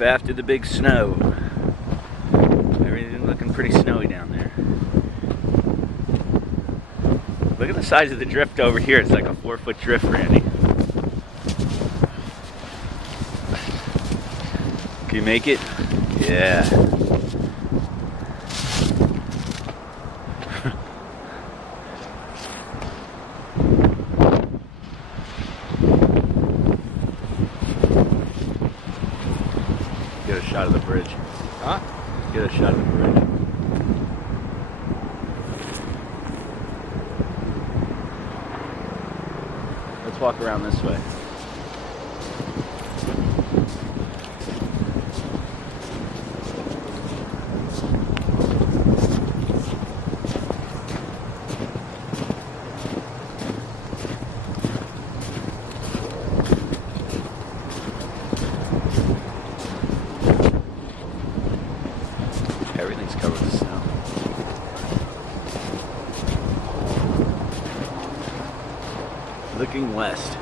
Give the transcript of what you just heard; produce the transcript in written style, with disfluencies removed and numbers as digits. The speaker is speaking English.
drive after the big snow. Everything looking pretty snowy down there. Look at the size of the drift over here. It's like a 4-foot drift, Randy. Can you make it? Yeah. Get a shot of the bridge. Huh? Get a shot of the bridge. Let's walk around this way. Everything's covered with snow. Looking west.